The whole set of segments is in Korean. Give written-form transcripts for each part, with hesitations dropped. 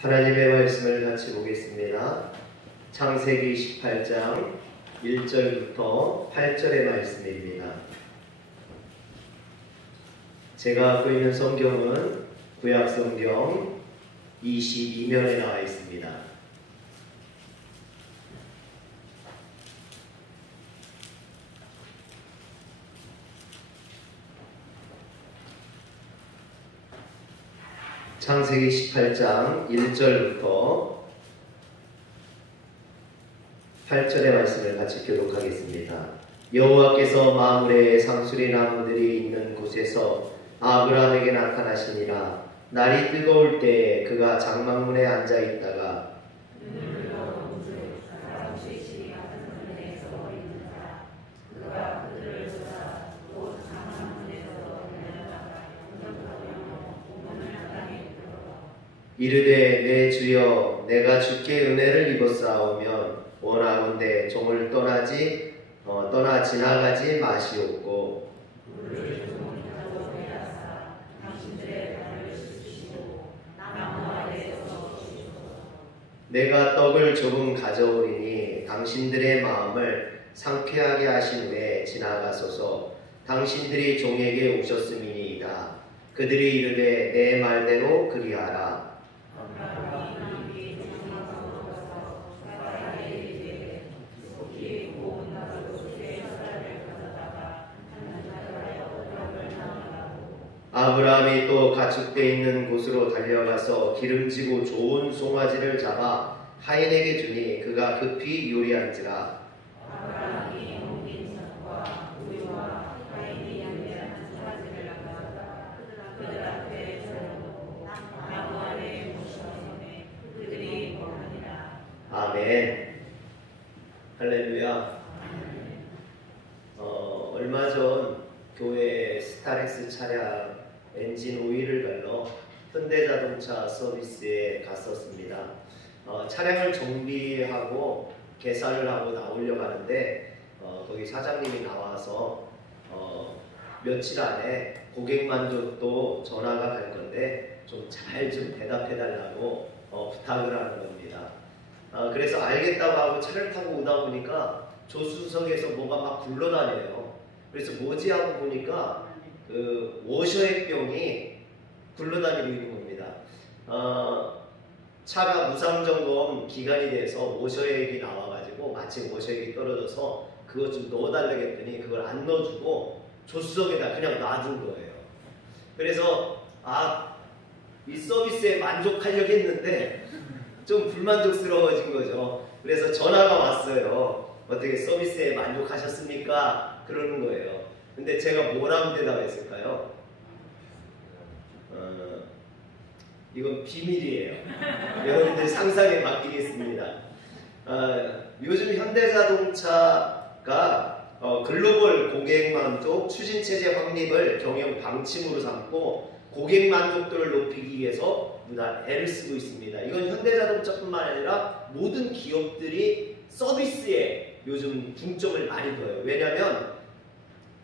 하나님의 말씀을 같이 보겠습니다. 창세기 18장 1절부터 8절의 말씀입니다. 제가 갖고 있는 성경은 구약성경 22면에 나와 있습니다. 창세기 18장 1절부터 8절의 말씀을 같이 교독하겠습니다. 여호와께서 마므레의 상수리 나무들이 있는 곳에서 아브라함에게 나타나시니라. 날이 뜨거울 때 그가 장막문에 앉아 있다가 이르되 내 주여 내가 주께 은혜를 입었사오면 원하건대 종을 떠나 지나가지 마시옵고 내가 떡을 조금 가져오리니 당신들의 마음을 상쾌하게 하신 후에 지나가소서. 당신들이 종에게 오셨음이니이다. 그들이 이르되 내 말대로 그리하라. 아브라함이 또 가축대 있는 곳으로 달려가서 기름지고 좋은 송아지를 잡아 하인에게 주니 그가 급히 요리한지라. 아브라함이 옮긴 젖과 우유와 하인이 요리한 송아지를 가져다가 그들 앞에 세우고 나무 아래에 모시더니 그들이 먹으니라. 아멘. 할렐루야. 얼마 전 교회 스타렉스 차량 엔진 오일을 갈러 현대자동차 서비스에 갔었습니다. 차량을 정비하고 개사를 하고 나오려고 하는데 거기 사장님이 나와서 며칠 안에 고객 만족도 전화가 갈 건데 좀 잘 대답해 달라고 부탁을 하는 겁니다. 그래서 알겠다고 하고 차를 타고 오다 보니까 조수석에서 뭐가 막 굴러다녀요. 그래서 뭐지 하고 보니까 그 워셔액병이 굴러다니고 있는 겁니다. 차가 무상점검 기간이 돼서 워셔액이 나와가지고 마침 워셔액이 떨어져서 그것 좀 넣어달라고 했더니 그걸 안 넣어주고 조수석에다 그냥 놔둔 거예요. 그래서 이 서비스에 만족하려고 했는데 좀 불만족스러워진 거죠. 그래서 전화가 왔어요. 어떻게 서비스에 만족하셨습니까? 그러는 거예요. 근데 제가 뭐라고 대답했을까요? 이건 비밀이에요. 여러분들 상상에 맡기겠습니다. 요즘 현대자동차가 글로벌 고객 만족 추진체제 확립을 경영 방침으로 삼고 고객 만족도를 높이기 위해서 애를 쓰고 있습니다. 이건 현대자동차뿐만 아니라 모든 기업들이 서비스에 요즘 중점을 많이 둬요. 왜냐하면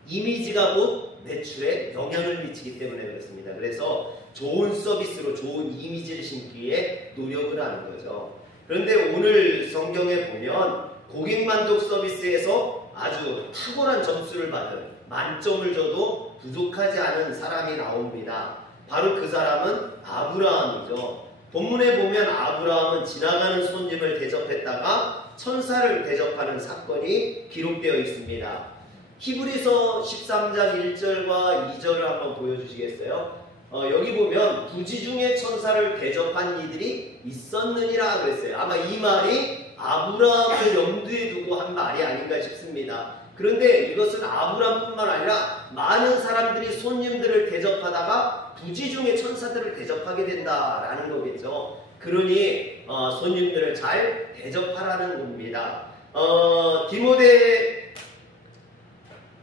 이미지가 곧 매출에 영향을 미치기 때문에 그렇습니다. 그래서 좋은 서비스로 좋은 이미지를 심기에 노력을 하는 거죠. 그런데 오늘 성경에 보면 고객 만족 서비스에서 아주 탁월한 점수를 받은 만점을 줘도 부족하지 않은 사람이 나옵니다. 바로 그 사람은 아브라함이죠. 본문에 보면 아브라함은 지나가는 손님을 대접했다가 천사를 대접하는 사건이 기록되어 있습니다. 히브리서 13장 1절과 2절을 한번 보여주시겠어요? 여기 보면 부지 중에 천사를 대접한 이들이 있었느니라 그랬어요. 아마 이 말이 아브라함을 염두에 두고 한 말이 아닌가 싶습니다. 그런데 이것은 아브라함뿐만 아니라 많은 사람들이 손님들을 대접하다가 부지 중에 천사들을 대접하게 된다라는 거겠죠. 그러니 손님들을 잘 대접하라는 겁니다. 디모데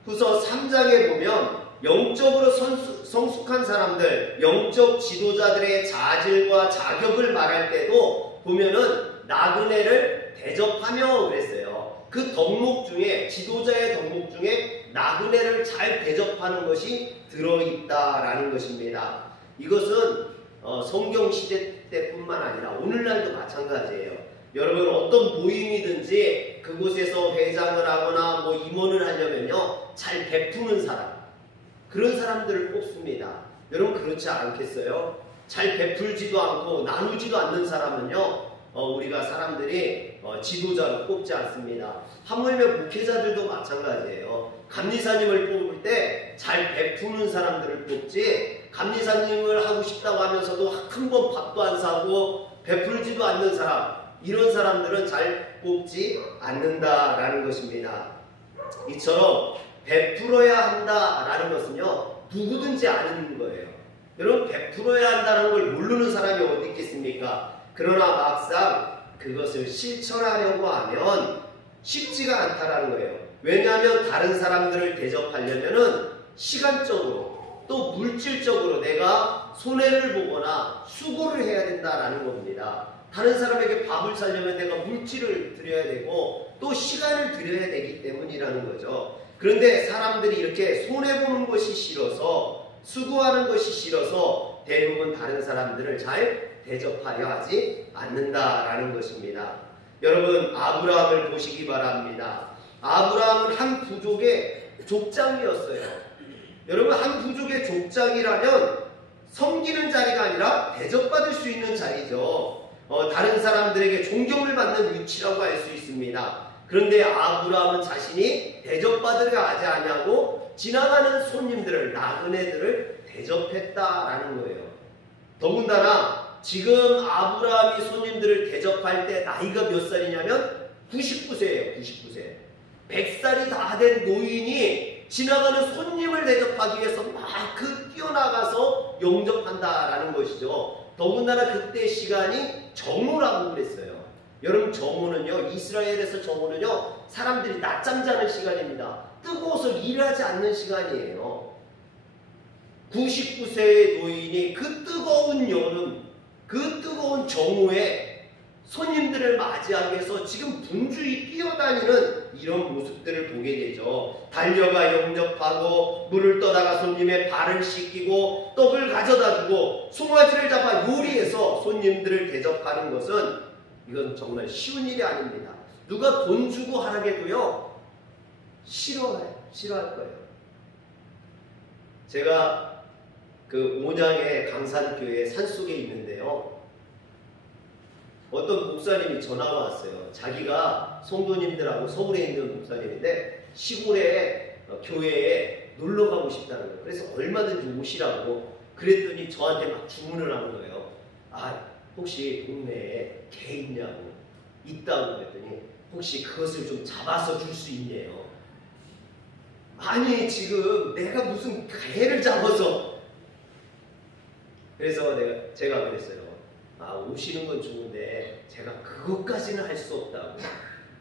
후서 3장에 보면 영적으로 성숙한 사람들, 영적 지도자들의 자질과 자격을 말할 때도 보면은 나그네를 대접하며 그랬어요. 그 덕목 중에, 지도자의 덕목 중에 나그네를 잘 대접하는 것이 들어있다라는 것입니다. 이것은 성경 시대 때뿐만 뿐만 아니라 오늘날도 마찬가지예요. 여러분 어떤 모임이든지 그곳에서 회장을 하거나 뭐 임원을 하려면요 잘 베푸는 사람, 그런 사람들을 뽑습니다. 여러분 그렇지 않겠어요? 잘 베풀지도 않고 나누지도 않는 사람은요 우리가 사람들이 지도자로 뽑지 않습니다. 하물며 목회자들도 마찬가지예요. 감리사님을 뽑을 때 잘 베푸는 사람들을 뽑지, 감리사님을 하고 싶다고 하면서도 한 번 밥도 안 사고 베풀지도 않는 사람, 이런 사람들은 잘 뽑지 않는다라는 것입니다. 이처럼 베풀어야 한다라는 것은요 누구든지 아는 거예요. 여러분 베풀어야 한다는 걸 모르는 사람이 어디 있겠습니까? 그러나 막상 그것을 실천하려고 하면 쉽지가 않다라는 거예요. 왜냐하면 다른 사람들을 대접하려면은 시간적으로 또 물질적으로 내가 손해를 보거나 수고를 해야 된다라는 겁니다. 다른 사람에게 밥을 사려면 내가 물질을 드려야 되고 또 시간을 드려야 되기 때문이라는 거죠. 그런데 사람들이 이렇게 손해보는 것이 싫어서, 수고하는 것이 싫어서 대부분 다른 사람들을 잘 대접하려 하지 않는다라는 것입니다. 여러분 아브라함을 보시기 바랍니다. 아브라함은 한 부족의 족장이었어요. 여러분 한 부족의 족장이라면 섬기는 자리가 아니라 대접받을 수 있는 자리죠. 다른 사람들에게 존경을 받는 위치라고 할 수 있습니다. 그런데 아브라함은 자신이 대접받으려 하지 않냐고 지나가는 손님들을, 나그네들을 대접했다라는 거예요. 더군다나 지금 아브라함이 손님들을 대접할 때 나이가 몇 살이냐면 99세예요. 99세. 100살이 다 된 노인이 지나가는 손님을 대접하기 위해서 막 뛰어나가서 영접한다라는 것이죠. 더군다나 그때 시간이 정오라고 그랬어요. 여러분 정오는요, 이스라엘에서 정오는요 사람들이 낮잠 자는 시간입니다. 뜨거워서 일하지 않는 시간이에요. 99세의 노인이 그 뜨거운 여름, 그 뜨거운 정오에 손님들을 맞이하기 위해서 지금 분주히 뛰어다니는 이런 모습들을 보게 되죠. 달려가 영접하고 물을 떠다가 손님의 발을 씻기고 떡을 가져다 주고 송아지를 잡아 요리해서 손님들을 대접하는 것은 이건 정말 쉬운 일이 아닙니다. 누가 돈 주고 하라게도요 싫어할 거예요. 제가 그 온양의 강산교회 산속에 있는데요, 어떤 목사님이 전화가 왔어요. 자기가 성도님들하고 서울에 있는 목사님인데 시골에 교회에 놀러 가고 싶다는 거예요. 그래서 얼마든지 오시라고 그랬더니 저한테 막 주문을 하는 거예요. 혹시 동네에 개 있냐고. 있다고 그랬더니 혹시 그것을 좀 잡아서 줄 수 있네요. 아니 지금 내가 무슨 개를 잡아서. 그래서 제가 그랬어요. 오시는 건 좋은데 제가 그것까지는 할 수 없다고.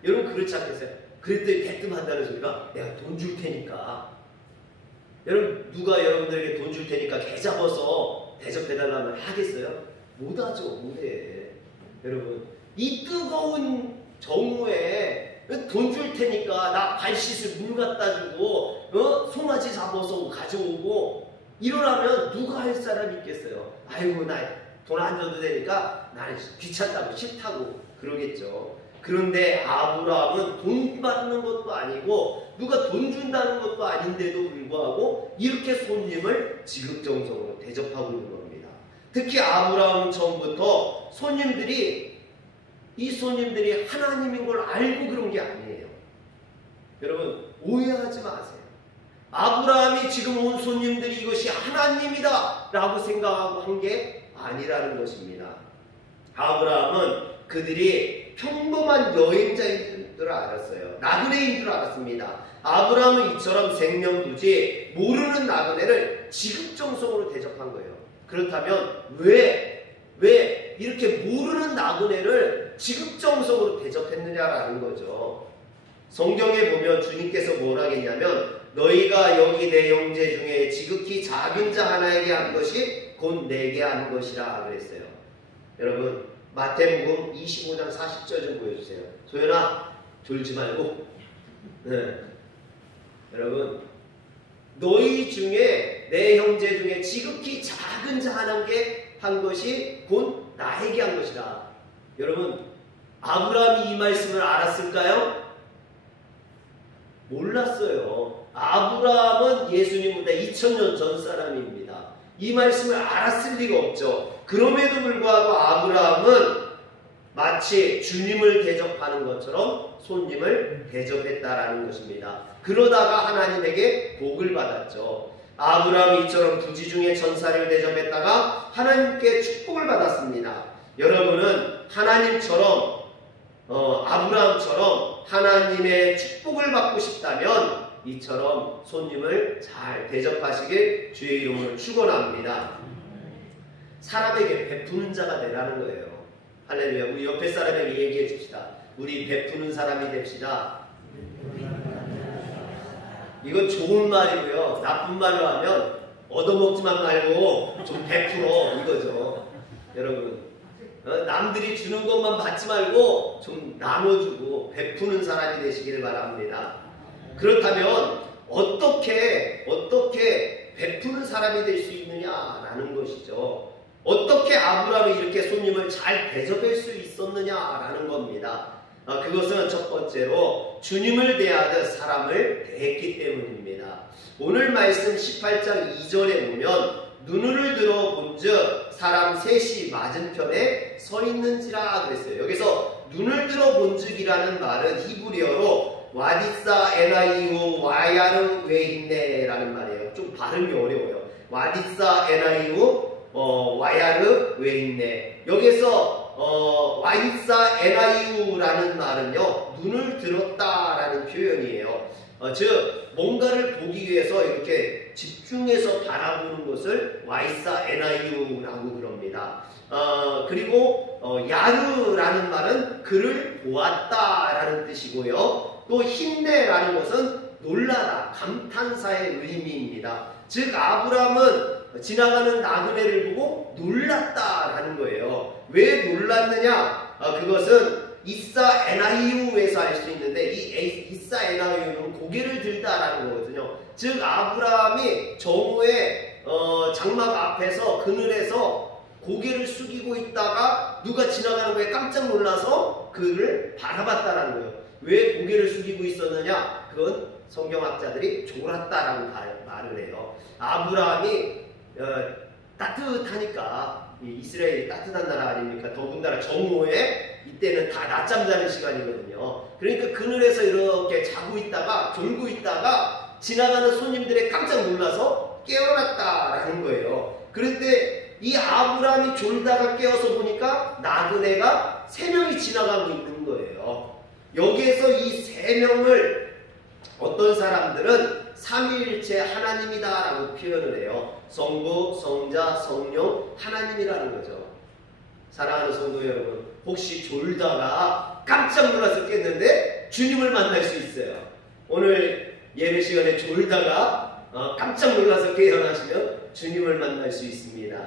여러분 그렇지 않겠어요? 그랬더니 대뜸 한다는 소리가 내가 돈 줄 테니까. 여러분 누가 여러분들에게 돈 줄 테니까 개 잡아서 대접해달라면 하겠어요? 못하죠. 못해. 여러분 이 뜨거운 정오에 돈 줄 테니까 나 발 씻을 물 갖다 주고 송아지 잡아서 가져오고 이러라면 누가 할 사람이 있겠어요? 아이고 나 돈 안 줘도 되니까 나는 귀찮다고 싫다고 그러겠죠. 그런데 아브라함은 돈 받는 것도 아니고 누가 돈 준다는 것도 아닌데도 불구하고 이렇게 손님을 지극정성으로 대접하고 있는 겁니다. 특히 아브라함은 처음부터 이 손님들이 하나님인 걸 알고 그런 게 아니에요. 여러분 오해하지 마세요. 아브라함이 지금 온 손님들이 이것이 하나님이다 라고 생각하고 한 게 아니라는 것입니다. 아브라함은 그들이 평범한 여행자인 줄 알았어요. 나그네인 줄 알았습니다. 아브라함은 이처럼 생명두지 모르는 나그네를 지극정성으로 대접한 거예요. 그렇다면 왜 이렇게 모르는 나그네를 지극정성으로 대접했느냐라는 거죠. 성경에 보면 주님께서 뭐라 하겠냐면 너희가 여기 내 형제 중에 지극히 작은 자 하나에게 한 것이 곧 내게 한 것이라 그랬어요. 여러분 마태복음 25장 40절 좀 보여주세요. 소연아 졸지 말고. 여러분 너희 중에 내 형제 중에 지극히 작은 자 하나에게 한 것이 곧 나에게 한 것이다. 여러분, 아브라함이 이 말씀을 알았을까요? 몰랐어요. 아브라함은 예수님보다 2000년 전 사람입니다. 이 말씀을 알았을 리가 없죠. 그럼에도 불구하고 아브라함은 마치 주님을 대접하는 것처럼 손님을 대접했다라는 것입니다. 그러다가 하나님에게 복을 받았죠. 아브라함이 이처럼 부지 중에 천사를 대접했다가 하나님께 축복을 받았습니다. 여러분은 하나님처럼 아브라함처럼 하나님의 축복을 받고 싶다면 이처럼 손님을 잘 대접하시길 주의 이름으로 축원합니다. 사람에게 베푸는 자가 되라는 거예요. 할렐루야. 우리 옆에 사람에게 얘기해 줍시다. 우리 베푸는 사람이 됩시다. 이건 좋은 말이고요. 나쁜 말로 하면 얻어먹지만 말고 좀 베풀어 이거죠. 여러분, 남들이 주는 것만 받지 말고 좀 나눠주고 베푸는 사람이 되시기를 바랍니다. 그렇다면 어떻게 베푸는 사람이 될 수 있느냐라는 것이죠. 어떻게 아브라함이 이렇게 손님을 잘 대접할 수 있었느냐라는 겁니다. 그것은 첫 번째로 주님을 대하듯 사람을 대했기 때문입니다. 오늘 말씀 18장 2절에 보면 눈을 들어 본즉 사람 셋이 맞은편에 서 있는지라 그랬어요. 여기서 눈을 들어 본즉이라는 말은 히브리어로 와디사 에나이우 와야르 웨인네라는 말이에요. 좀 발음이 어려워요. 와디사 에나이우 와야르 웨인네. 여기서 와이사 에나이우라는 말은요, 눈을 들었다라는 표현이에요. 즉 뭔가를 보기 위해서 이렇게 집중해서 바라보는 것을 와이사 에나이우라고 그럽니다. 그리고 야르라는 말은 그를 보았다라는 뜻이고요. 또 힘내라는 것은 놀라다, 감탄사의 의미입니다. 즉 아브라함은 지나가는 나그네를 보고 놀랐다라는 거예요. 왜 놀랐느냐? 그것은 이사 에나이우에서 알 수 있는데 이 이사 에나이우는 고개를 들다라는 거거든요. 즉 아브라함이 정오에 장막 앞에서 그늘에서 고개를 숙이고 있다가 누가 지나가는 거에 깜짝 놀라서 그를 바라봤다라는 거예요. 왜 고개를 숙이고 있었느냐? 그건 성경학자들이 졸았다라고 말을 해요. 아브라함이 따뜻하니까, 이스라엘이 따뜻한 나라 아닙니까? 더군다나 정오에 이때는 다 낮잠 자는 시간이거든요. 그러니까 그늘에서 이렇게 자고 있다가 졸고 있다가 지나가는 손님들에 깜짝 놀라서 깨어났다라는 거예요. 그런데 이 아브라함이 졸다가 깨어서 보니까 나그네가 3명이 지나가고 있는 거예요. 여기에서 이 3명을 어떤 사람들은 삼위일체 하나님이다라고 표현을 해요. 성부, 성자, 성령, 하나님이라는 거죠. 사랑하는 성도 여러분, 혹시 졸다가 깜짝 놀라서 깼는데 주님을 만날 수 있어요. 오늘 예배 시간에 졸다가 깜짝 놀라서 깨어나시면 주님을 만날 수 있습니다.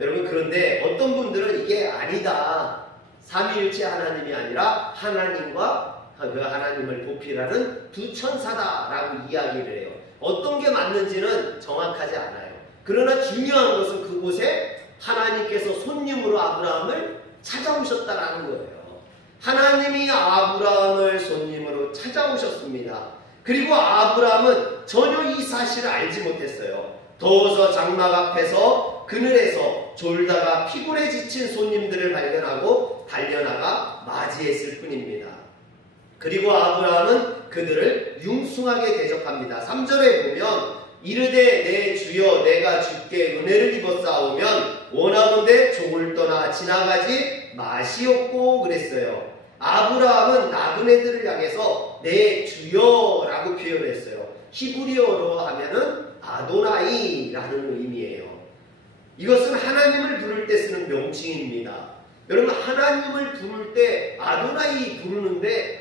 여러분, 그런데 어떤 분들은 이게 아니다, 삼위일체 하나님이 아니라 하나님과 그 하나님을 보필하는 두 천사다라고 이야기를 해요. 어떤 게 맞는지는 정확하지 않아요. 그러나 중요한 것은 그곳에 하나님께서 손님으로 아브라함을 찾아오셨다라는 거예요. 하나님이 아브라함을 손님으로 찾아오셨습니다. 그리고 아브라함은 전혀 이 사실을 알지 못했어요. 더워서 장막 앞에서 그늘에서 졸다가 피곤에 지친 손님들을 발견하고 달려나가 맞이했을 뿐입니다. 그리고 아브라함은 그들을 융숭하게 대접합니다. 3절에 보면 이르되 내 주여 내가 주께 은혜를 입었사오면 원하건대 종을 떠나 지나가지 마시옵고 그랬어요. 아브라함은 나그네들을 향해서 내 주여라고 표현했어요. 히브리어로 하면은 아도나이라는 의미예요. 이것은 하나님을 부를 때 쓰는 명칭입니다. 여러분, 하나님을 부를 때 아도나이 부르는데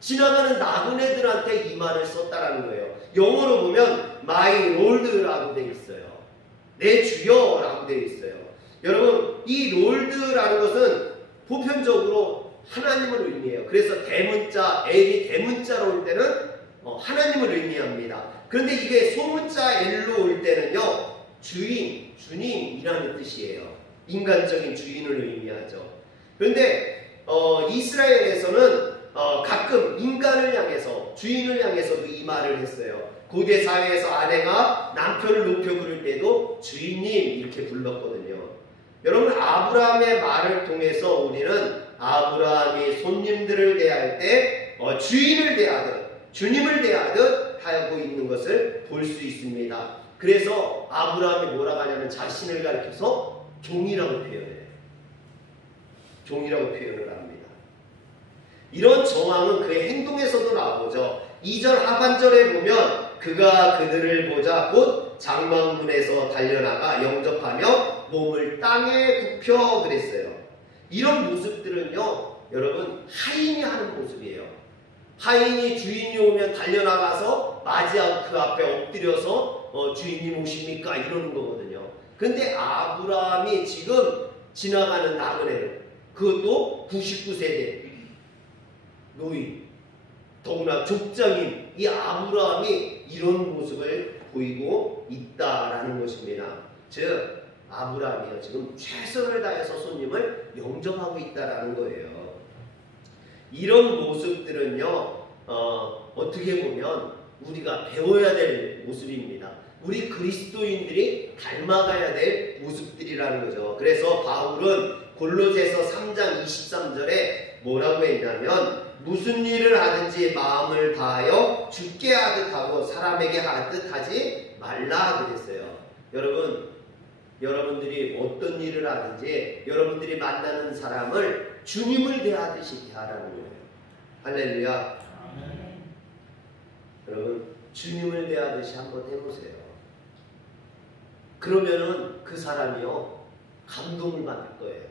지나가는 나그네들한테 이 말을 썼다라는 거예요. 영어로 보면 My Lord라고 되어 있어요. 내 주여라고 되어 있어요. 여러분, 이 Lord라는 것은 보편적으로 하나님을 의미해요. 그래서 대문자, L이 대문자로 올 때는 하나님을 의미합니다. 그런데 이게 소문자 L로 올 때는요, 주인, 주님이라는 뜻이에요. 인간적인 주인을 의미하죠. 그런데 이스라엘에서는 가끔 인간을 향해서, 주인을 향해서도 이 말을 했어요. 고대 사회에서 아내가 남편을 높여 부를 때도 주인님 이렇게 불렀거든요. 여러분, 아브라함의 말을 통해서 우리는 아브라함이 손님들을 대할 때 주인을 대하듯, 주님을 대하듯 하고 있는 것을 볼 수 있습니다. 그래서 아브라함이 뭐라고 하냐면 자신을 가리켜서 종이라고 표현해요. 종이라고 표현을 합니다. 이런 정황은 그의 행동에서도 나오죠. 2절 하반절에 보면 그가 그들을 보자 곧 장막문에서 달려나가 영접하며 몸을 땅에 굽혀 그랬어요. 이런 모습들은요, 여러분, 하인이 하는 모습이에요. 하인이 주인이 오면 달려나가서 맞이하고 그 앞에 엎드려서 주인님 오십니까? 이러는 거거든요. 근데 아브라함이 지금 지나가는 나그네를, 그것도 99세대 노인, 더구나 족장인 이 아브라함이 이런 모습을 보이고 있다라는 것입니다. 즉 아브라함이요, 지금 최선을 다해서 손님을 영접하고 있다라는 거예요. 이런 모습들은요, 어떻게 보면 우리가 배워야 될 모습입니다. 우리 그리스도인들이 닮아가야 될 모습들이라는 거죠. 그래서 바울은 골로새서 3장 23절에 뭐라고 했냐면 무슨 일을 하든지 마음을 다하여 주께 하듯 하고 사람에게 하듯 하지 말라 그랬어요. 여러분들이 어떤 일을 하든지 여러분들이 만나는 사람을 주님을 대하듯이 대하라는 거예요. 할렐루야. 여러분, 주님을 대하듯이 한번 해보세요. 그러면은 그 사람이요, 감동을 받을 거예요.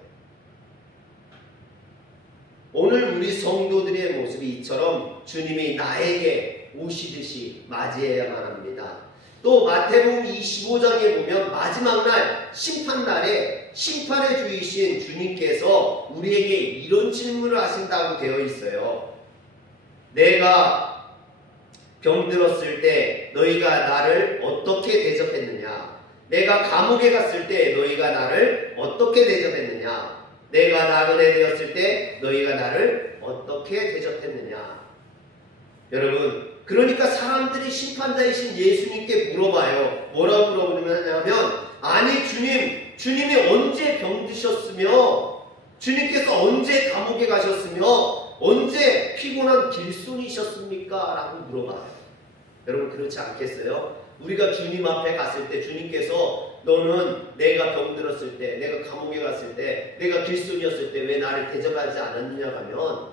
오늘 우리 성도들의 모습이 이처럼 주님이 나에게 오시듯이 맞이해야만 합니다. 또 마태복음 25장에 보면 마지막 날, 심판날에 심판의 주이신 주님께서 우리에게 이런 질문을 하신다고 되어 있어요. 내가 병들었을 때 너희가 나를 어떻게 대접했느냐? 내가 감옥에 갔을 때 너희가 나를 어떻게 대접했느냐? 내가 나그네 되었을 때 너희가 나를 어떻게 대접했느냐? 여러분, 그러니까 사람들이 심판자이신 예수님께 물어봐요. 뭐라고 물어보냐면, 아니 주님이 언제 병드셨으며, 주님께서 언제 감옥에 가셨으며, 언제 피곤한 길손이셨습니까? 라고 물어봐요. 여러분, 그렇지 않겠어요? 우리가 주님 앞에 갔을 때 주님께서 너는 내가 병들었을 때, 내가 감옥에 갔을 때, 내가 길손이었을 때 왜 나를 대접하지 않았느냐 하면,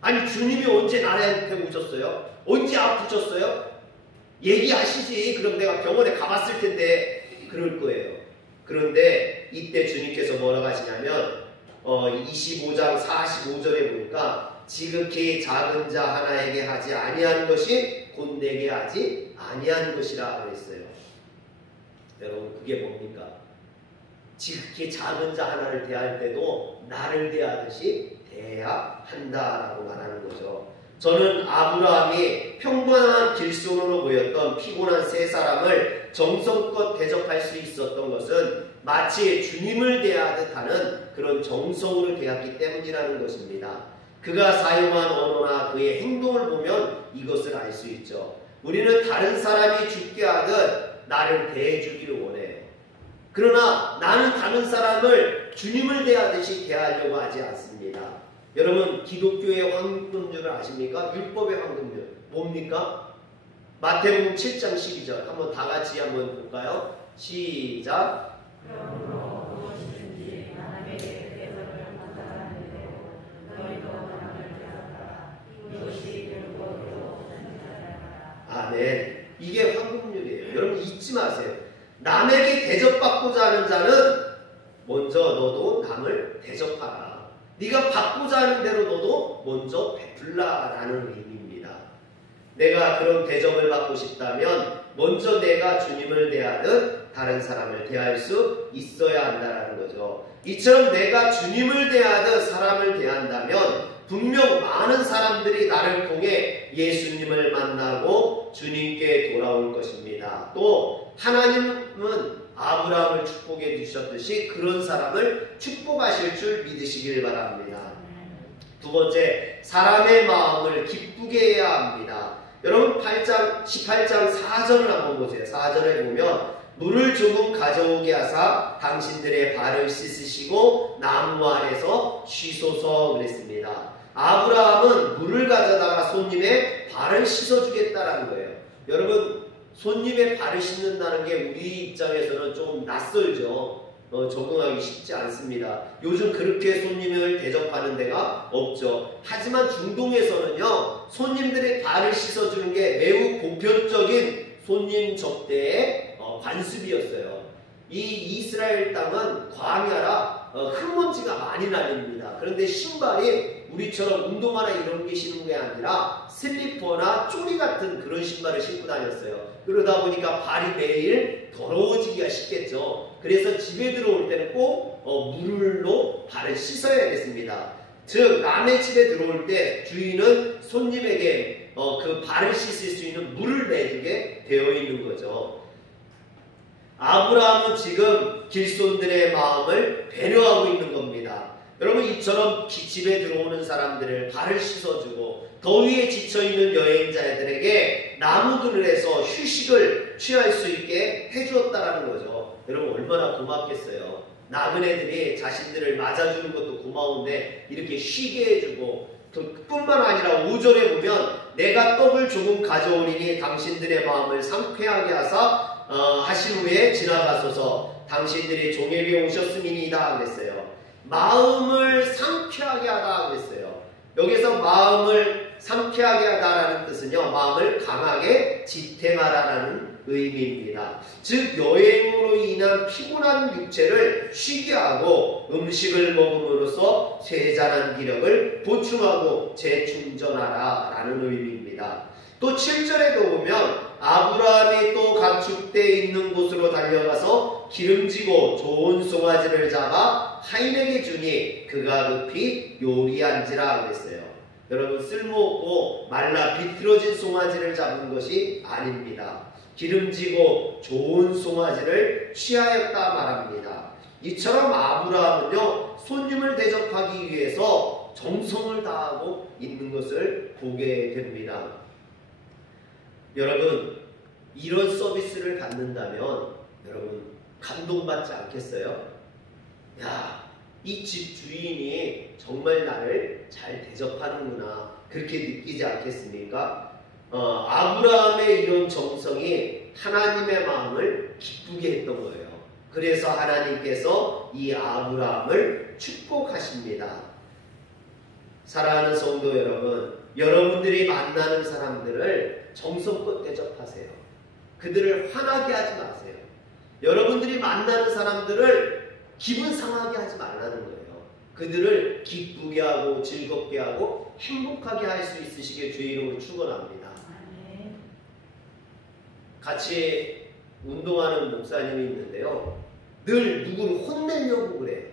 아니 주님이 언제 나한테 오셨어요? 언제 아프셨어요? 얘기하시지. 그럼 내가 병원에 가봤을 텐데 그럴 거예요. 그런데 이때 주님께서 뭐라고 하시냐면 25장 45절에 보니까 지극히 작은 자 하나에게 하지 아니한 것이 곧 내게 하지 아니한 것이라 그랬어요. 여러분, 그게 뭡니까? 지극히 작은 자 하나를 대할 때도 나를 대하듯이 대해야 한다라고 말하는 거죠. 저는 아브라함이 평범한 길손으로 보였던 피곤한 세 사람을 정성껏 대접할 수 있었던 것은 마치 주님을 대하듯 하는 그런 정성으로 대했기 때문이라는 것입니다. 그가 사용한 언어나 그의 행동을 보면 이것을 알 수 있죠. 우리는 다른 사람이 죽게 하듯 나를 대해주기를 원해. 그러나 나는 다른 사람을 주님을 대하듯이 대하려고 하지 않습니다. 여러분, 기독교의 황금률을 아십니까? 율법의 황금률 뭡니까? 마태복음 7장 12절 한번 다 같이 한번 볼까요? 시작. 아멘. 이게 황금률이에요. 여러분, 잊지 마세요. 남에게 대접받고자 하는 자는 먼저 너도 남을 대접하라. 네가 받고자 하는 대로 너도 먼저 베풀라라는 의미입니다. 내가 그런 대접을 받고 싶다면 먼저 내가 주님을 대하듯 다른 사람을 대할 수 있어야 한다는 거죠. 이처럼 내가 주님을 대하듯 사람을 대한다면 분명 많은 사람들이 나를 통해 예수님을 만나고 주님께 돌아올 것입니다. 또 하나님은 아브라함을 축복해 주셨듯이 그런 사람을 축복하실 줄 믿으시길 바랍니다. 두 번째, 사람의 마음을 기쁘게 해야 합니다. 여러분 18장 4절을 한번 보세요. 4절에 보면 물을 조금 가져오게 하사 당신들의 발을 씻으시고 나무 아래서 쉬소서 그랬습니다. 아브라함은 물을 가져다가 손님의 발을 씻어주겠다라는 거예요. 여러분 손님의 발을 씻는다는 게 우리 입장에서는 좀 낯설죠. 적응하기 쉽지 않습니다. 요즘 그렇게 손님을 대접하는 데가 없죠. 하지만 중동에서는요, 손님들의 발을 씻어주는 게 매우 보편적인 손님 접대의 관습이었어요. 이 이스라엘 땅은 광야라 흙먼지가 많이 날립니다. 그런데 신발이 우리처럼 운동화나 이런 게 신는 게 아니라 슬리퍼나 쪼리 같은 그런 신발을 신고 다녔어요. 그러다 보니까 발이 매일 더러워지기가 쉽겠죠. 그래서 집에 들어올 때는 꼭 물로 발을 씻어야겠습니다. 즉 남의 집에 들어올 때 주인은 손님에게 그 발을 씻을 수 있는 물을 내주게 되어 있는 거죠. 아브라함은 지금 길손들의 마음을 배려하고 있는 겁니다. 여러분 이처럼 집에 들어오는 사람들을 발을 씻어주고 더위에 지쳐있는 여행자들에게 나무 그늘에서 휴식을 취할 수 있게 해주었다라는 거죠. 여러분 얼마나 고맙겠어요. 나그네들이 자신들을 맞아주는 것도 고마운데 이렇게 쉬게 해주고 뿐만 아니라 5절에 보면 내가 떡을 조금 가져오리니 당신들의 마음을 상쾌하게 하사 하신 후에 지나가소서 당신들이 종에게 오셨음이니이다 그랬어요. 마음을 상쾌하게 하다 그랬어요. 여기서 마음을 상쾌하게 하다라는 뜻은요, 마음을 강하게 지탱하라는 의미입니다. 즉 여행으로 인한 피곤한 육체를 쉬게 하고 음식을 먹음으로써 쇠잔한 기력을 보충하고 재충전하라 라는 의미입니다. 또 7절에도 보면 아브라함이 또 가축대 있는 곳으로 달려가서 기름지고 좋은 송아지를 잡아 하인에게 주니 그가 급히 요리한지라 그랬어요. 여러분 쓸모없고 말라 비틀어진 송아지를 잡은 것이 아닙니다. 기름지고 좋은 송아지를 취하였다 말합니다. 이처럼 아브라함은요 손님을 대접하기 위해서 정성을 다하고 있는 것을 보게 됩니다. 여러분 이런 서비스를 받는다면 여러분 감동받지 않겠어요? 야, 이 집 주인이 정말 나를 잘 대접하는구나 그렇게 느끼지 않겠습니까? 아브라함의 이런 정성이 하나님의 마음을 기쁘게 했던 거예요. 그래서 하나님께서 이 아브라함을 축복하십니다. 사랑하는 성도 여러분, 여러분들이 만나는 사람들을 정성껏 대접하세요. 그들을 화나게 하지 마세요. 여러분들이 만나는 사람들을 기분 상하게 하지 말라는 거예요. 그들을 기쁘게 하고 즐겁게 하고 행복하게 할 수 있으시길 주의 이름으로 축원합니다. 같이 운동하는 목사님이 있는데요. 늘 누구를 혼내려고 그래요.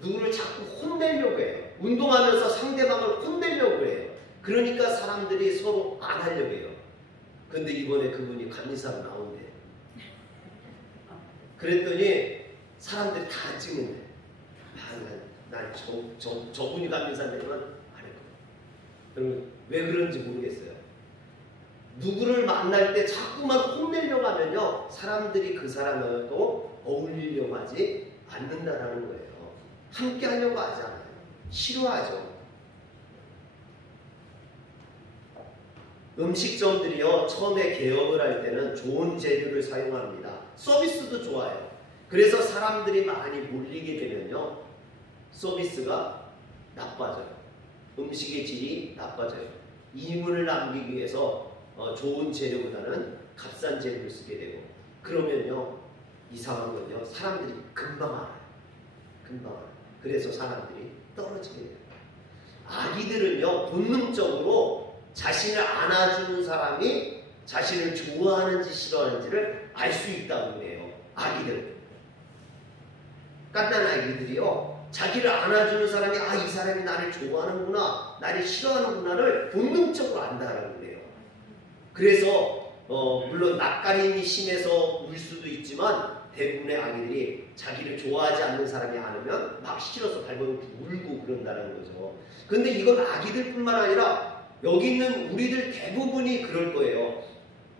누구를 자꾸 혼내려고 해요. 운동하면서 상대방을 혼내려고 해요. 그러니까 사람들이 서로 안 하려고 해요. 근데 이번에 그분이 감리사로 나온대요. 그랬더니 사람들이 다 찍는데 난 저분이 감리사인데만 안 했거든요. 여러분 왜 그런지 모르겠어요. 누구를 만날 때 자꾸만 혼내려고 하면요 사람들이 그 사람하고 어울리려고 하지 않는다라는 거예요. 함께 하려고 하지 않아요. 싫어하죠. 음식점들이요 처음에 개업을 할 때는 좋은 재료를 사용합니다. 서비스도 좋아요. 그래서 사람들이 많이 몰리게 되면요 서비스가 나빠져요. 음식의 질이 나빠져요. 이문을 남기기 위해서 좋은 재료보다는 값싼 재료를 쓰게 되고 그러면요 이상한 건요 사람들이 금방 알아요. 금방 알아요. 그래서 사람들이 떨어지게 돼요. 아기들은요 본능적으로 자신을 안아주는 사람이 자신을 좋아하는지 싫어하는지를 알 수 있다고 그래요. 아기들. 깐난 아기들이요. 자기를 안아주는 사람이 이 사람이 나를 좋아하는구나, 나를 싫어하는구나를 본능적으로 안다라고 그래요. 그래서 물론 낯가림이 심해서 울 수도 있지만 대부분의 아기들이 자기를 좋아하지 않는 사람이 많으면 막 싫어서 발버둥 울고 그런다는 거죠. 근데 이건 아기들뿐만 아니라 여기 있는 우리들 대부분이 그럴 거예요.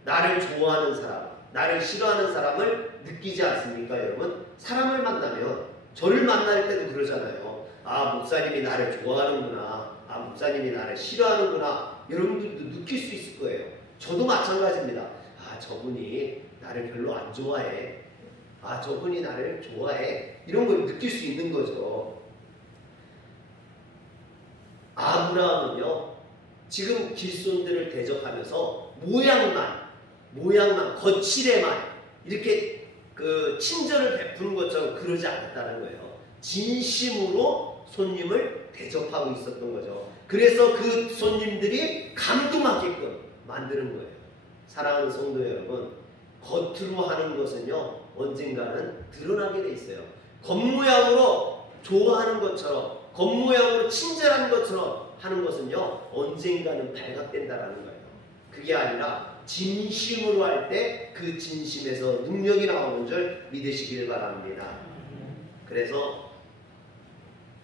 나를 좋아하는 사람, 나를 싫어하는 사람을 느끼지 않습니까, 여러분? 사람을 만나면, 저를 만날 때도 그러잖아요. 아, 목사님이 나를 좋아하는구나. 아, 목사님이 나를 싫어하는구나. 여러분들도 느낄 수 있을 거예요. 저도 마찬가지입니다. 아, 저분이 나를 별로 안 좋아해. 아, 저분이 나를 좋아해. 이런 걸 느낄 수 있는 거죠. 아브라함은요, 지금 길손들을 대적하면서 모양만, 거칠에만 이렇게 그 친절을 베푸는 것처럼 그러지 않았다는 거예요. 진심으로 손님을 대접하고 있었던 거죠. 그래서 그 손님들이 감동하게끔 만드는 거예요. 사랑하는 성도 여러분, 겉으로 하는 것은요, 언젠가는 드러나게 돼 있어요. 겉모양으로 좋아하는 것처럼, 겉모양으로 친절한 것처럼 하는 것은요, 언젠가는 발각된다라는 거예요. 그게 아니라 진심으로 할 때 그 진심에서 능력이 나오는 줄 믿으시길 바랍니다. 그래서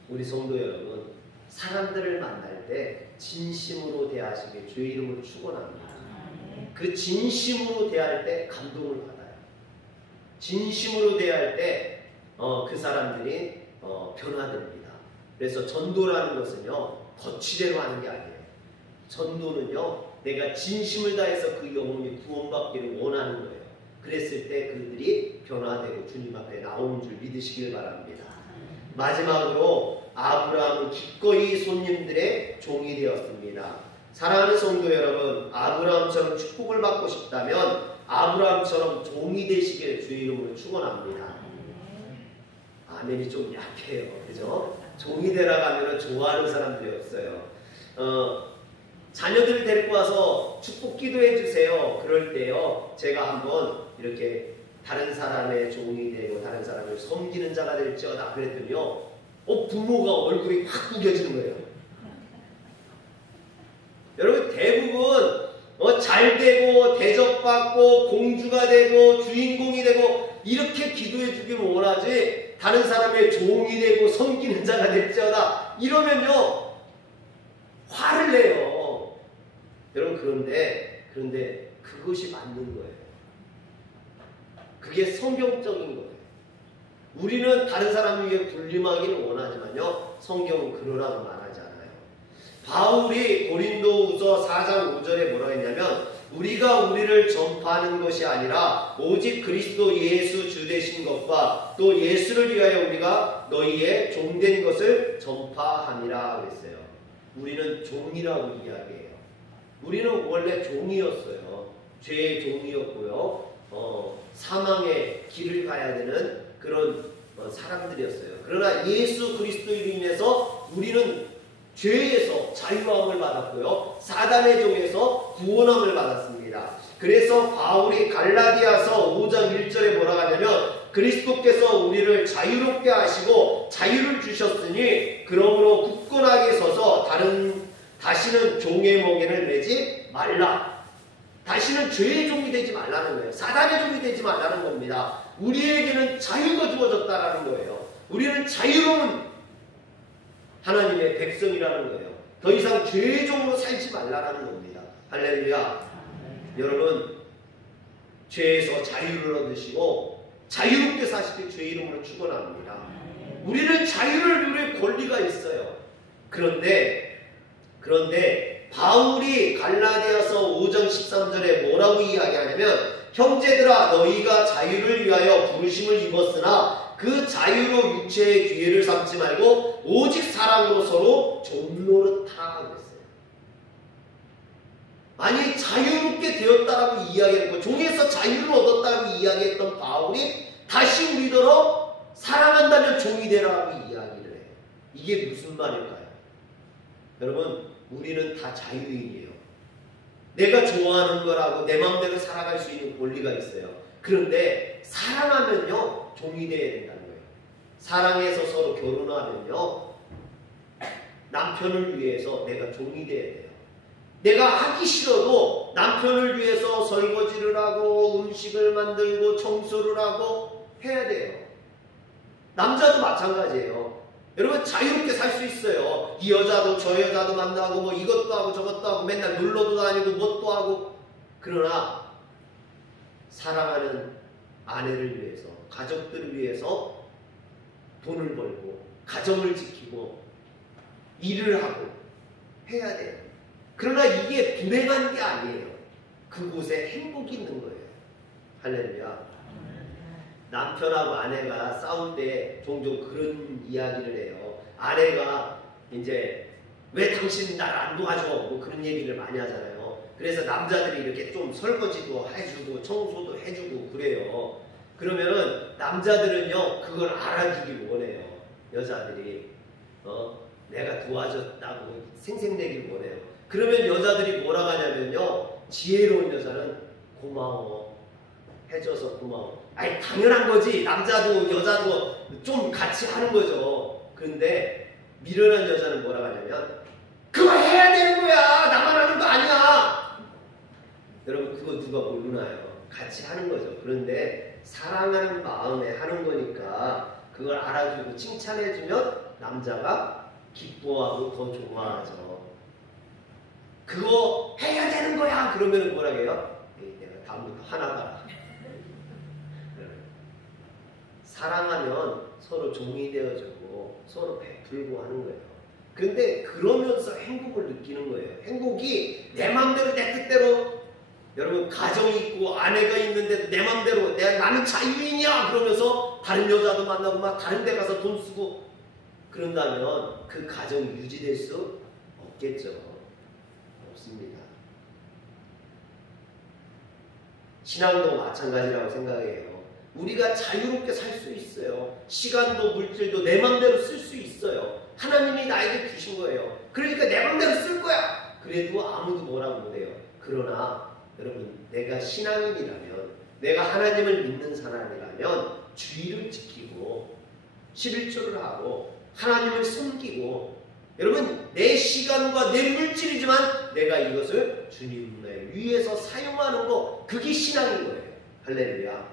우리 성도 여러분, 사람들을 만날 때 진심으로 대하시길 주의 이름으로 축원합니다. 그 진심으로 대할 때 감동을 받아요. 진심으로 대할 때 그 사람들이 변화됩니다. 그래서 전도라는 것은요, 거치대로 하는 게 아니에요. 전도는요, 내가 진심을 다해서 그 영혼이 구원받기를 원하는 거예요. 그랬을 때 그들이 변화되고 주님 앞에 나오는 줄 믿으시길 바랍니다. 마지막으로 아브라함은 기꺼이 손님들의 종이 되었습니다. 사랑하는 성도 여러분, 아브라함처럼 축복을 받고 싶다면 아브라함처럼 종이 되시길 주의 이름으로 축원합니다. 아멘이 좀 약해요. 그죠? 종이 되라고 하면 좋아하는 사람들이 없어요. 자녀들을 데리고 와서 축복 기도해 주세요. 그럴 때요, 제가 한번 이렇게 다른 사람의 종이 되고 다른 사람을 섬기는 자가 될지어다 그랬더니요, 부모가 얼굴이 확 구겨지는 거예요. 여러분, 대부분 잘 되고 대접받고 공주가 되고 주인공이 되고 이렇게 기도해 주길 원하지, 다른 사람의 종이 되고 섬기는 자가 될지어다 이러면요, 화를 내요. 여러분, 그런데 그것이 맞는 거예요. 그게 성경적인 거예요. 우리는 다른 사람 위해 군림하기를 원하지만요, 성경은 그러라고 말하지 않아요. 바울이 고린도후서 4장 5절에 뭐라고 했냐면, 우리가 우리를 전파하는 것이 아니라 오직 그리스도 예수 주 되신 것과 또 예수를 위하여 우리가 너희의 종된 것을 전파함이라 그랬어요. 우리는 종이라고 이야기해요. 우리는 원래 종이었어요. 죄의 종이었고요. 사망의 길을 가야 되는 그런 사람들이었어요. 그러나 예수 그리스도로 인해서 우리는 죄에서 자유함을 받았고요, 사단의 종에서 구원함을 받았습니다. 그래서 바울이 갈라디아서 5장 1절에 뭐라고 하냐면, 그리스도께서 우리를 자유롭게 하시고 자유를 주셨으니 그러므로 굳건하게 서서 다시는 종의 멍에를 매지 말라. 다시는 죄의 종이 되지 말라는 거예요. 사단의 종이 되지 말라는 겁니다. 우리에게는 자유가 주어졌다라는 거예요. 우리는 자유로운 하나님의 백성이라는 거예요. 더 이상 죄의 종으로 살지 말라는 겁니다. 할렐루야. 여러분, 죄에서 자유를 얻으시고 자유롭게 사시길 주의 이름으로 축원합니다. 우리는 자유를 누릴 권리가 있어요. 그런데 바울이 갈라디아서 5장 13절에 뭐라고 이야기하냐면, 형제들아, 너희가 자유를 위하여 부르심을 입었으나 그 자유로 육체의 기회를 삼지 말고 오직 사랑으로 서로 종노릇하라 그랬어요. 아니, 자유롭게 되었다라고 이야기했고 종에서 자유를 얻었다라고 이야기했던 바울이 다시 우리더러 사랑한다면 종이 되라고 이야기를 해요. 이게 무슨 말일까요? 여러분, 우리는 다 자유인이에요. 내가 좋아하는 거라고 내 마음대로 살아갈 수 있는 권리가 있어요. 그런데 사랑하면요, 종이 되어야 된다는 거예요. 사랑해서 서로 결혼하면요, 남편을 위해서 내가 종이 되어야 돼요. 내가 하기 싫어도 남편을 위해서 설거지를 하고 음식을 만들고 청소를 하고 해야 돼요. 남자도 마찬가지예요. 여러분 자유롭게 살 수 있어요. 이 여자도 저 여자도 만나고 뭐 이것도 하고 저것도 하고 맨날 놀러도 다니고 뭣도 하고. 그러나 사랑하는 아내를 위해서, 가족들을 위해서 돈을 벌고 가정을 지키고 일을 하고 해야 돼요. 그러나 이게 불행한 게 아니에요. 그곳에 행복이 있는 거예요. 할렐루야. 남편하고 아내가 싸울 때 종종 그런 이야기를 해요. 아내가 이제 왜 당신 날 안 도와줘? 뭐 그런 얘기를 많이 하잖아요. 그래서 남자들이 이렇게 좀 설거지도 해주고 청소도 해주고 그래요. 그러면은 남자들은요 그걸 알아주길 원해요. 여자들이 내가 도와줬다고 생색내길 원해요. 그러면 여자들이 뭐라고 하냐면요, 지혜로운 여자는 고마워, 해줘서 고마워. 아니 당연한 거지. 남자도 여자도 좀 같이 하는 거죠. 그런데 미련한 여자는 뭐라고 하냐면 그거 해야 되는 거야, 나만 하는 거 아니야. 여러분 그거 누가 모르나요? 같이 하는 거죠. 그런데 사랑하는 마음에 하는 거니까 그걸 알아주고 칭찬해주면 남자가 기뻐하고 더 좋아하죠. 그거 해야 되는 거야 그러면 뭐라 해요? 내가 다음부터 하나 봐라. 사랑하면 서로 종이 되어주고 서로 베풀고 하는 거예요. 근데 그러면서 행복을 느끼는 거예요. 행복이 내 맘대로 내 뜻대로. 여러분 가정이 있고 아내가 있는데 내 맘대로 나는 자유인이야 그러면서 다른 여자도 만나고 막 다른 데 가서 돈 쓰고 그런다면 그 가정이 유지될 수 없겠죠. 없습니다. 신앙도 마찬가지라고 생각해요. 우리가 자유롭게 살 수 있어요. 시간도 물질도 내 맘대로 쓸 수 있어요. 하나님이 나에게 주신 거예요. 그러니까 내 맘대로 쓸 거야. 그래도 아무도 뭐라고 못해요. 그러나 여러분 내가 신앙인이라면, 내가 하나님을 믿는 사람이라면 주의를 지키고 11조를 하고 하나님을 섬기고, 여러분 내 시간과 내 물질이지만 내가 이것을 주님을 위해서 사용하는 거, 그게 신앙인 거예요. 할렐루야.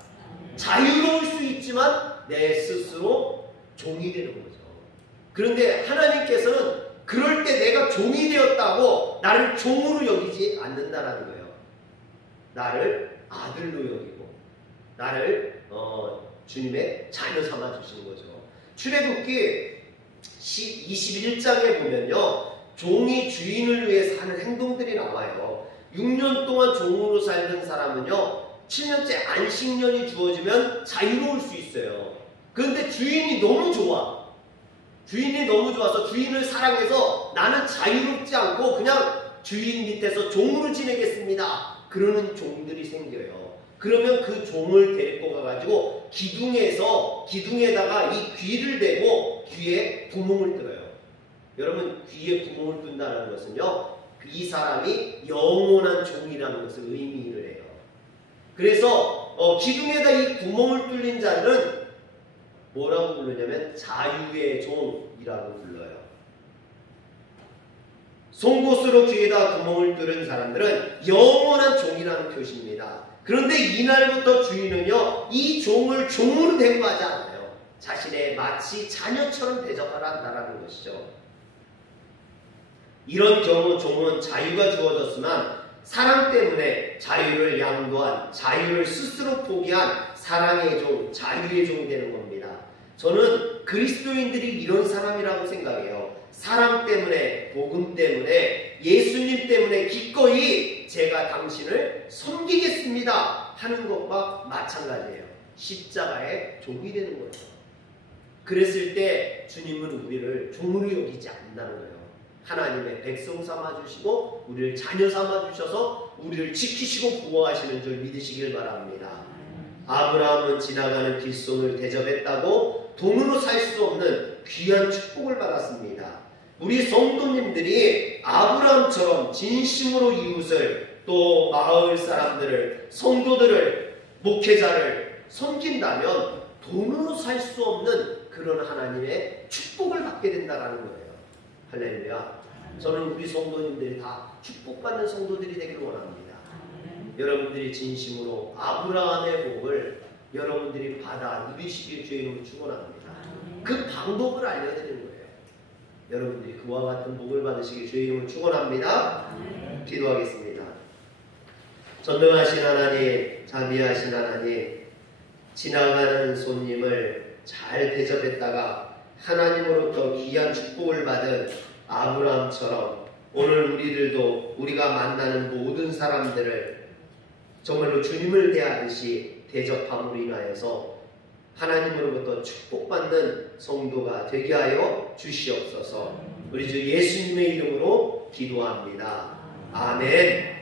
자유로울 수 있지만 내 스스로 종이 되는 거죠. 그런데 하나님께서는 그럴 때 내가 종이 되었다고 나를 종으로 여기지 않는다라는 거예요. 나를 아들로 여기고 나를 주님의 자녀 삼아 주시는 거죠. 출애굽기 21장에 보면요, 종이 주인을 위해 사는 행동들이 나와요. 6년 동안 종으로 살던 사람은요 7년째 안식년이 주어지면 자유로울 수 있어요. 그런데 주인이 너무 좋아. 주인이 너무 좋아서 주인을 사랑해서 나는 자유롭지 않고 그냥 주인 밑에서 종으로 지내겠습니다. 그러는 종들이 생겨요. 그러면 그 종을 데리고 가가지고 기둥에다가 이 귀를 대고 귀에 구멍을 뚫어요. 여러분 귀에 구멍을 뚫는다는 것은요, 이 사람이 영원한 종이라는 것을 의미를 해요. 그래서 기둥에다 이 구멍을 뚫린 자들은 뭐라고 부르냐면 자유의 종이라고 불러요. 송곳으로 귀에다 구멍을 뚫은 사람들은 영원한 종이라는 표시입니다. 그런데 이날부터 주인은요 이 종을 종으로 대우하지 않아요. 자신의 마치 자녀처럼 대접하라 한다는 것이죠. 이런 경우 종은 자유가 주어졌으나 사랑 때문에 자유를 양도한, 자유를 스스로 포기한 사랑의 종, 자유의 종이 되는 겁니다. 저는 그리스도인들이 이런 사람이라고 생각해요. 사랑 때문에, 복음 때문에, 예수님 때문에 기꺼이 제가 당신을 섬기겠습니다 하는 것과 마찬가지예요. 십자가의 종이 되는 거죠. 그랬을 때 주님은 우리를 종으로 여기지 않는다는 거예요. 하나님의 백성 삼아주시고 우리를 자녀 삼아주셔서 우리를 지키시고 보호하시는 줄 믿으시길 바랍니다. 아브라함은 지나가는 길손을 대접했다고 돈으로 살 수 없는 귀한 축복을 받았습니다. 우리 성도님들이 아브라함처럼 진심으로 이웃을, 또 마을 사람들을, 성도들을, 목회자를 섬긴다면 돈으로 살 수 없는 그런 하나님의 축복을 받게 된다는 거예요. 할렐루야. 저는 우리 성도님들이 다 축복받는 성도들이 되기를 원합니다. 여러분들이 진심으로 아브라함의 복을 여러분들이 받아 누리시길 주의 이름으로 축원합니다. 그 방법을 알려드리는 거예요. 여러분들이 그와 같은 복을 받으시길 주의 이름으로 축원합니다. 기도하겠습니다. 전능하신 하나님, 자비하신 하나님, 지나가는 손님을 잘 대접했다가 하나님으로부터 귀한 축복을 받은 아브라함처럼 오늘 우리들도 우리가 만나는 모든 사람들을 정말로 주님을 대하듯이 대접함으로 인하여서 하나님으로부터 축복받는 성도가 되게 하여 주시옵소서. 우리 주 예수님의 이름으로 기도합니다. 아멘.